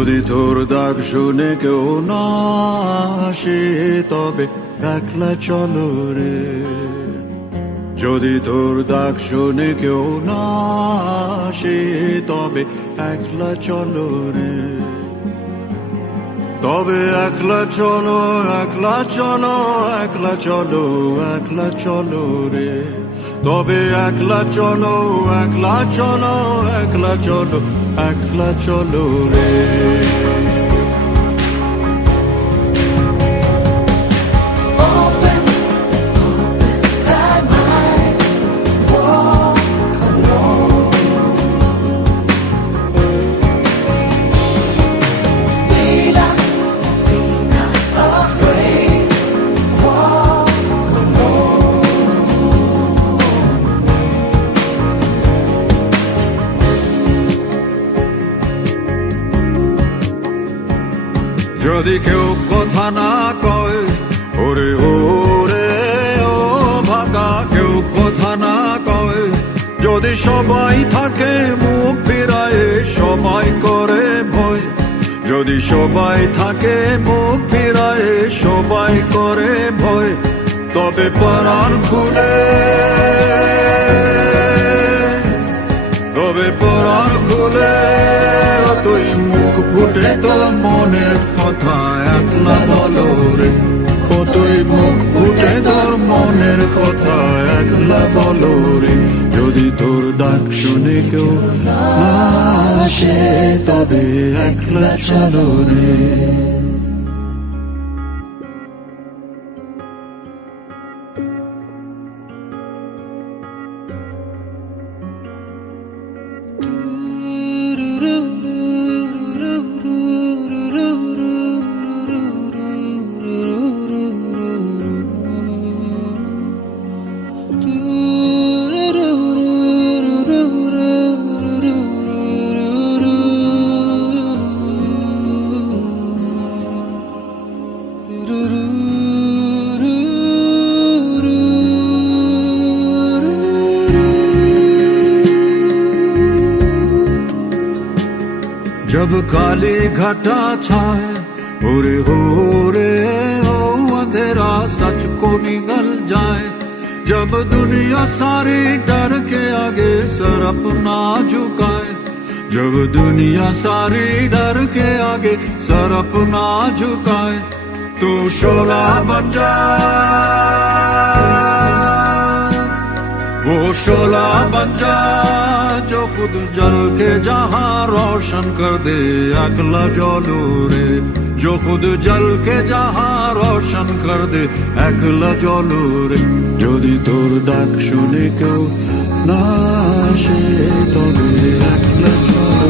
যদি তোর ডাক শুনে কেউ না আসে তবে একলা চলো রে। যদি তোর ডাক শুনে কেউ না আসে তবে একলা চলো রে। তবে একলা চলো, একলা চলো, একলা চলো, একলা চলো রে। তবে একলা চলো, একলা চলো, একলা চলো, একলা চলো রে। যদি কেউ কথা না কয়, ওরে ওরে ও ভাগা, কেউ কথা না কয়। যদি সবাই থাকে মুখ ফিরায়ে, সবাই করে ভয়। যদি সবাই থাকে মুখ ফিরায়ে, সবাই করে ভয়। তবে পরাণ খুলে, তবে পরাণ খুলে তুই মুখ ফুটে তোর মনের কথা একলা বলো রে। ও তুই মুখ ফুটে তোর মনের কথা একলা বলো রে। যদি তোর ডাক শুনে কেউ না আসে তবে একলা চলো রে। जब काली घटा छाए ओरे हो रे हो अंधेरा सच को निगल जाए। जब दुनिया सारी डर के आगे सर अपना झुकाए। जब दुनिया सारी डर के आगे सर अपना झुकाए। तू शोला बन जा, वो शोला बन जा जो खुद जल के जहां रोशन कर दे अगला जलो रे। जो खुद जल के जहां रोशन कर दे अगला जलो रे। যদি তোর ডাক শুনে কেউ না আসে তবে একলা চলো।